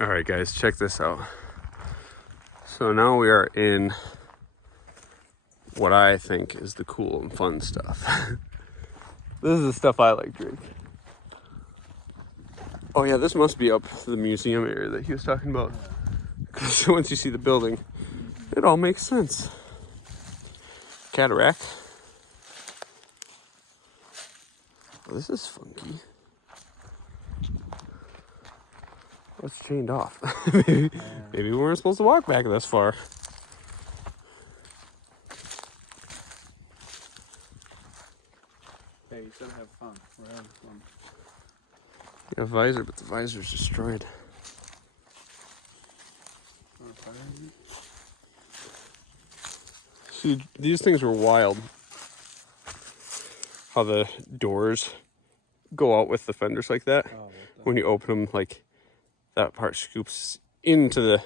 All right, guys, check this out. So now we are in what I think is the cool and fun stuff. This is the stuff I like, Drake. Oh yeah, this must be up the museum area that he was talking about. Because once you see the building, it all makes sense. Cataract. Oh, this is funky. Oh, it's chained off. maybe we weren't supposed to walk back this far. Hey, you said have fun. We're having fun. Yeah, visor, but the visor's destroyed. See, these things were wild. How the doors go out with the fenders like that. Oh, When you open them, like, that part scoops into the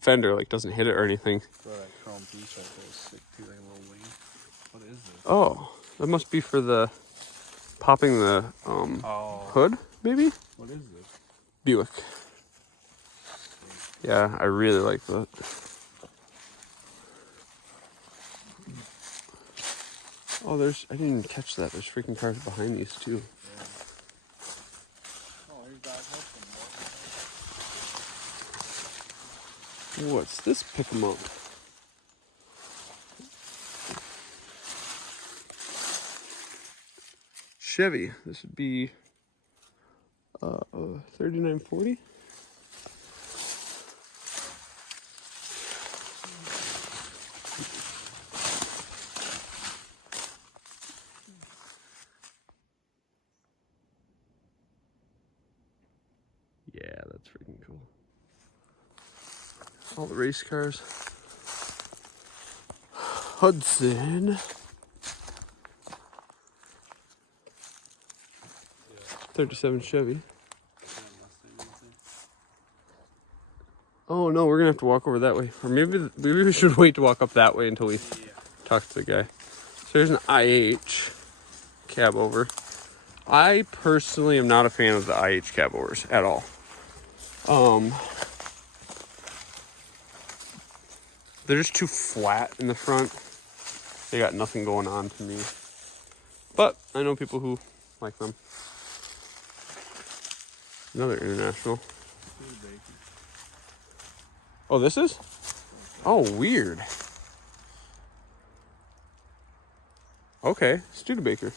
fender, like, doesn't hit it or anything. bro, that chrome piece right there is sick too, like a little wing. What is this? Oh, that must be for the popping the hood, maybe? What is this? Buick. Yeah, I really like that. Oh, I didn't even catch that. There's freaking cars behind these too. Yeah. Oh, here's Dodge Hudson. What's this? Pick 'em up. Chevy. This would be 3940. Yeah, that's freaking cool. All the race cars. Hudson. 37 Chevy. Oh no, we're gonna have to walk over that way. Or maybe we should wait to walk up that way until we talk to the guy. So there's an IH cab over. I personally am not a fan of the IH cab overs at all. They're just too flat in the front. They got nothing going on to me. But I know people who like them. Another International. Oh, this is? Oh, weird. Okay, Studebaker.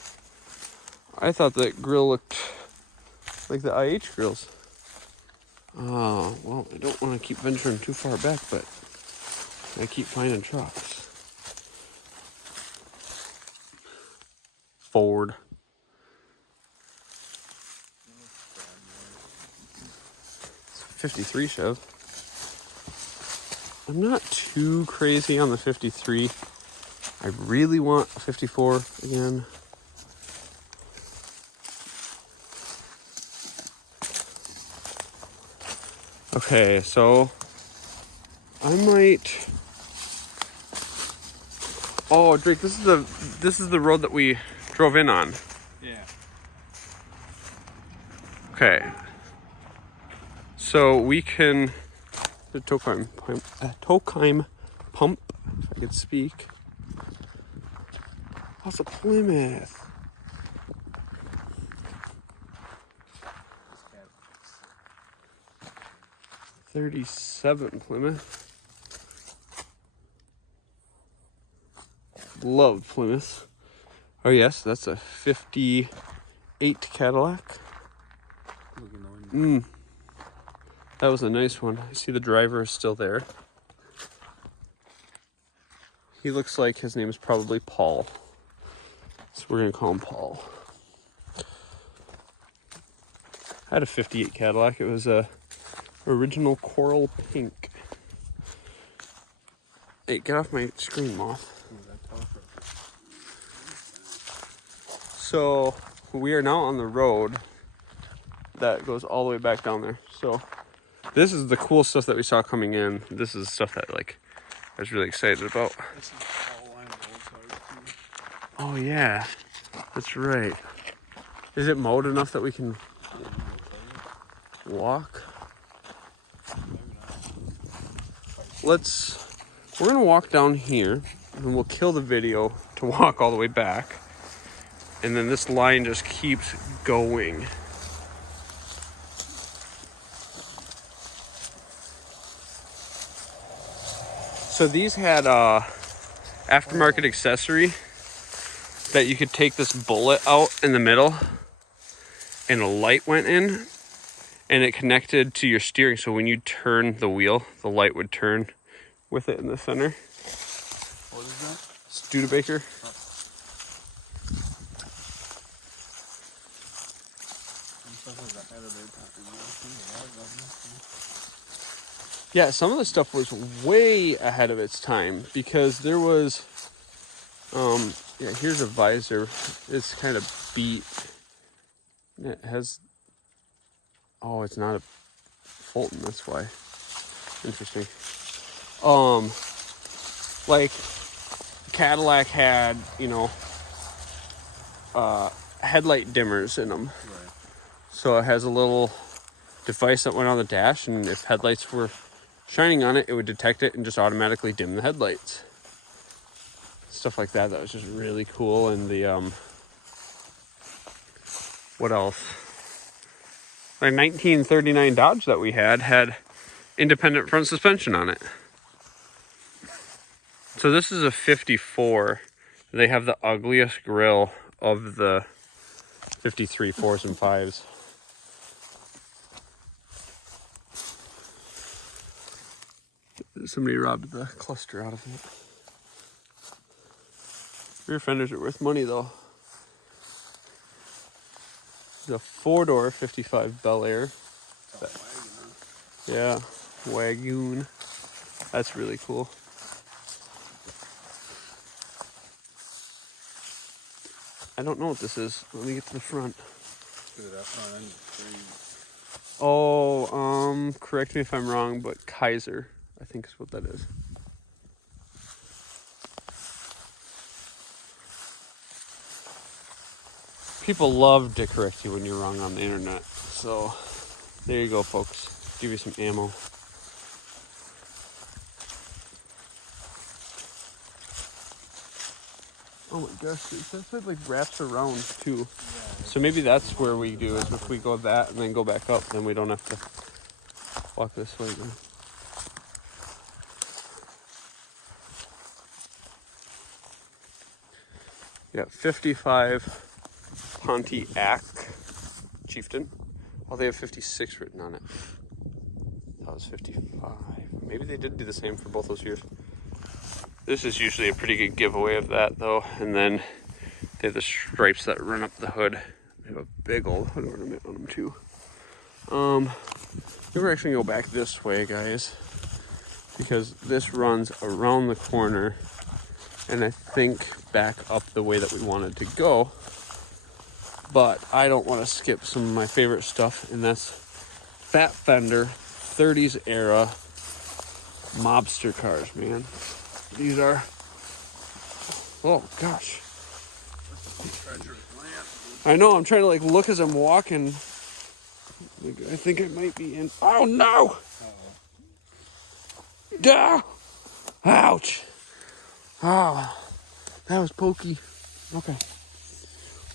I thought that grill looked like the IH grills. Oh, well, I don't want to keep venturing too far back, but I keep finding trucks. Ford. It's a 53 Chev. I'm not too crazy on the 53. I really want a 54 again. Okay, so I might. Oh, Drake, this is the road that we drove in on. Yeah. Okay. So we can the Tokheim pump, if I could speak. Oh, it's a Plymouth. '37 Plymouth. Love Plymouth. Oh yes, that's a '58 Cadillac. That was a nice one. I see the driver is still there. He looks like his name is probably Paul. So we're gonna call him Paul. I had a '58 Cadillac. It was a original coral pink. Hey, get off my screen, moth. So we are now on the road that goes all the way back down there. So this is the cool stuff that we saw coming in. This is stuff that I was really excited about. This is all line Roadside too. Oh yeah, that's right. Is it mowed enough that we can walk? we're gonna walk down here and we'll kill the video to walk all the way back. And then this line just keeps going. So these had aftermarket accessory that you could take this bullet out in the middle and a light went in and it connected to your steering. So when you turn the wheel, the light would turn with it in the center. What is that? Studebaker. Yeah, some of the stuff was way ahead of its time because there was, yeah, here's a visor. It's kind of beat. It has, oh, it's not a Fulton, that's why. Interesting. Like Cadillac had, you know, headlight dimmers in them. Right. So it has a little device that went on the dash, and if headlights were shining on it, it would detect it and just automatically dim the headlights. Stuff like that. That was just really cool. And the what else? The 1939 Dodge that we had independent front suspension on it. So this is a 54. They have the ugliest grill of the 53 4s and 5s. Somebody robbed the cluster out of it. Rear fenders are worth money though. The 4-door 55 Bel Air. Yeah, Wagoon. That's really cool. I don't know what this is. Let me get to the front. Oh, correct me if I'm wrong, but Kaiser, I think is what that is. People love to correct you when you're wrong on the internet. So, there you go, folks. Give you some ammo. Oh my gosh, that side like wraps around too. Yeah, so maybe that's where we do is if we go that and then go back up, then we don't have to walk this way again. Yeah, 55 Pontiac Chieftain. Oh, they have 56 written on it. That was 55. Maybe they did do the same for both those years. This is usually a pretty good giveaway of that though. And then they have the stripes that run up the hood. They have a big old hood ornament on them too. We're actually gonna go back this way, guys, because this runs around the corner and I think back up the way that we wanted to go. But I don't want to skip some of my favorite stuff, and that's fat fender 30s era mobster cars, man. These are, oh gosh, I know, I'm trying to like look as I'm walking. I think I might be in, oh no. Duh. Ouch. Oh, that was pokey. Okay,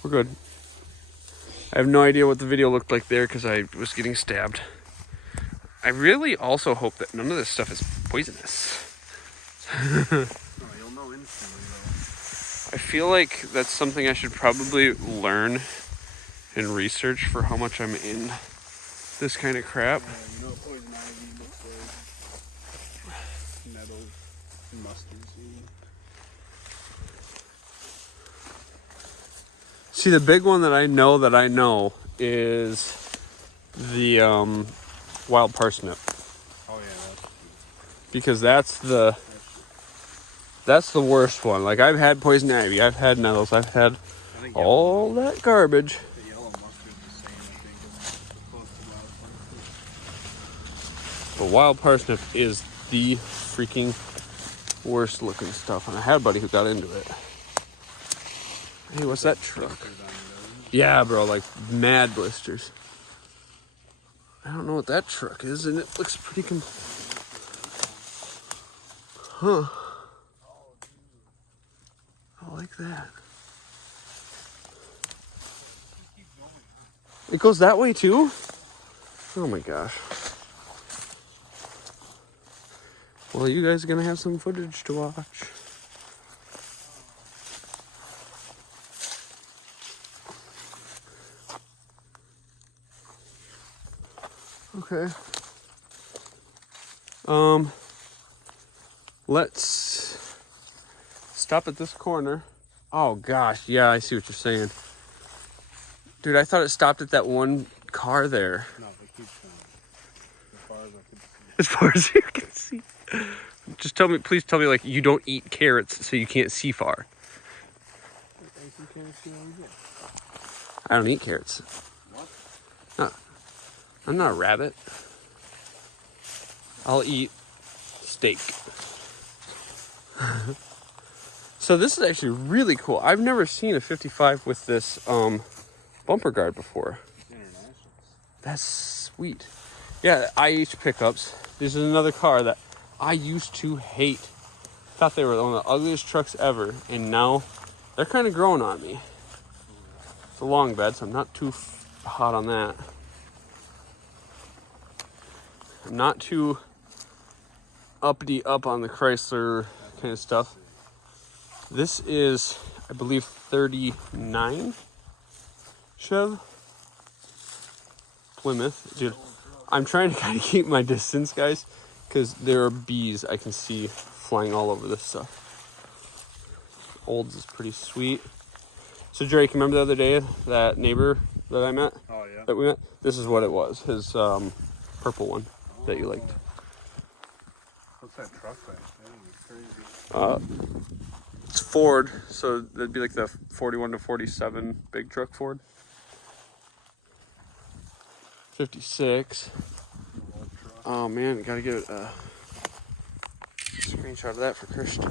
we're good. I have no idea what the video looked like there because I was getting stabbed. I really also hope that none of this stuff is poisonous. You'll know instantly though. I feel like that's something I should probably learn and research for how much I'm in this kind of crap. You know, poison ivy looks like nettles and mustard seed. See, the big one that I know is the wild parsnip. Oh yeah, because that's the worst one. Like, I've had poison ivy, I've had nettles, I've had all that garbage. The yellow mustard is the same, I think, as close to wild parsnip. But wild parsnip is the freaking worst looking stuff, and I had a buddy who got into it. Hey, what's that truck? Yeah, bro, like mad blisters. I don't know what that truck is, and it looks pretty Huh. I like that. It goes that way too? Oh my gosh. Well, you guys are gonna have some footage to watch. Okay. Let's stop at this corner. Oh gosh, yeah, I see what you're saying. Dude, I thought it stopped at that one car there. No, it keeps going. As far as I can see. As far as you can see. Just tell me, please tell me, like, you don't eat carrots so you can't see far. You can't see over here. I don't eat carrots. What? No, I'm not a rabbit. I'll eat steak. So this is actually really cool. I've never seen a 55 with this bumper guard before. Internationals. That's sweet. Yeah, IH pickups. This is another car that I used to hate. Thought they were one of the ugliest trucks ever, and now they're kind of growing on me. It's a long bed, so I'm not too hot on that. I'm not too uppity up on the Chrysler kind of stuff. This is, I believe, 39 Chev Plymouth. Dude, I'm trying to kind of keep my distance, guys, because there are bees I can see flying all over this stuff. Olds is pretty sweet. So Drake, remember the other day that neighbor that I met? Oh, yeah. That we met? This is what it was. His purple one that you liked. What's that truck back? That is crazy. It's Ford, so that'd be like the 41 to 47 big truck Ford. 56. Oh man, gotta get a screenshot of that for Christian.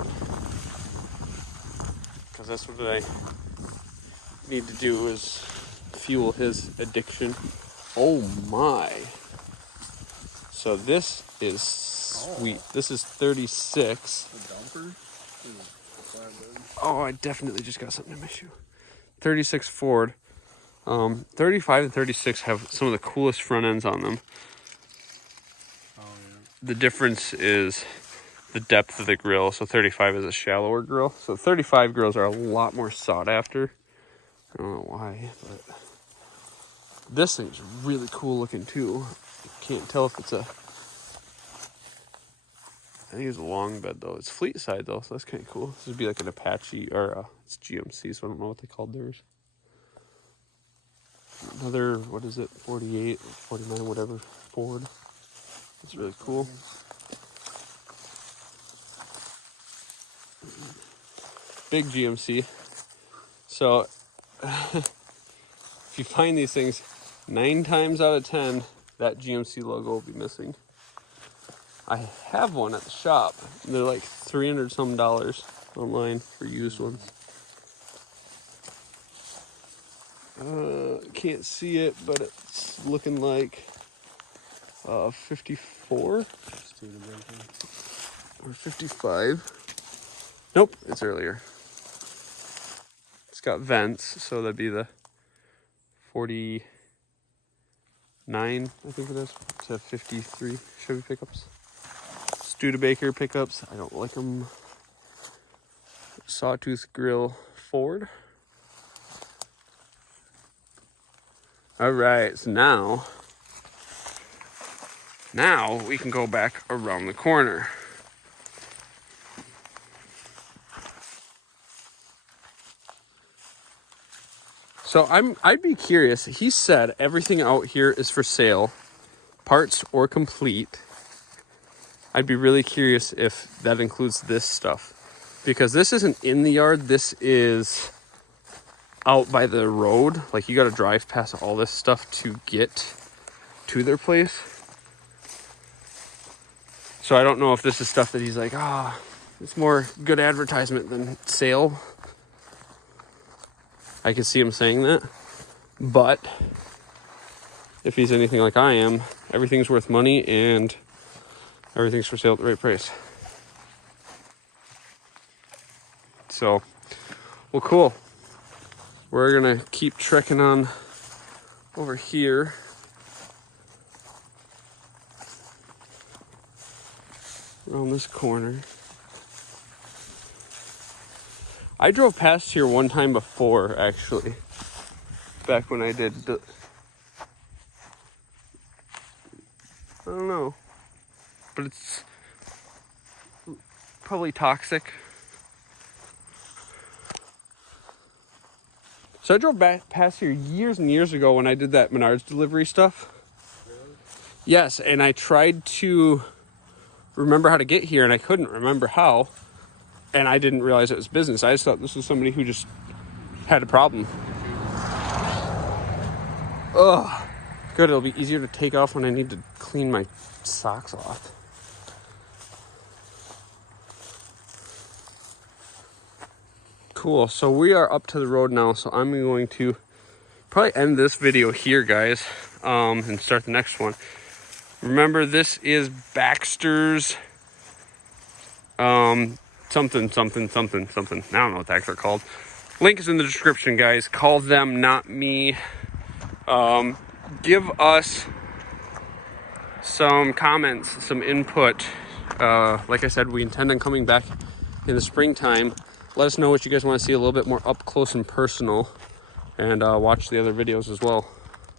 Because that's what I need to do, is fuel his addiction. Oh my. So this is sweet. This is 36. The dumper? Oh, I definitely just got something to miss you. 36 Ford. 35 and 36 have some of the coolest front ends on them. Oh, yeah. The difference is the depth of the grill. So 35 is a shallower grill. So 35 grills are a lot more sought after. I don't know why, but this thing's really cool looking too. Can't tell if it's a... I think it's a long bed though. It's fleet side though, so that's kind of cool. This would be like an Apache, or it's GMC, so I don't know what they called theirs. Another, what is it, 48, 49, whatever, Ford. It's really cool. Big GMC. So, if you find these things, 9 times out of 10, that GMC logo will be missing. I have one at the shop. They're like $300 some online for used ones. Can't see it, but it's looking like 54 or 55. Nope, it's earlier. It's got vents, so that'd be the 49, I think it is, to 53 Chevy pickups. Studebaker pickups, I don't like them. Sawtooth grill Ford. All right, so now we can go back around the corner. So I'd be curious. He said everything out here is for sale, parts or complete. I'd be really curious if that includes this stuff, because this isn't in the yard. This is out by the road. Like, you got to drive past all this stuff to get to their place. So I don't know if this is stuff that he's like, it's more good advertisement than sale. I could see him saying that. But if he's anything like I am, everything's worth money and everything's for sale at the right price. So, well, cool. We're gonna keep trekking on over here. Around this corner. I drove past here one time before, actually. Back when I did the... I don't know. But it's probably toxic. So I drove back past here years and years ago when I did that Menards delivery stuff. Really? Yes, and I tried to remember how to get here, and I couldn't remember how. And I didn't realize it was business. I just thought this was somebody who just had a problem. Ugh. Good, it'll be easier to take off when I need to clean my socks off. Cool, so we are up to the road now, so I'm going to probably end this video here, guys, and start the next one. Remember, this is Baxters, something. I don't know what the heck they're called. Link is in the description, guys. Call them, not me. Give us some comments, some input. Like I said, we intend on coming back in the springtime. Let us know what you guys want to see a little bit more up close and personal, and watch the other videos as well.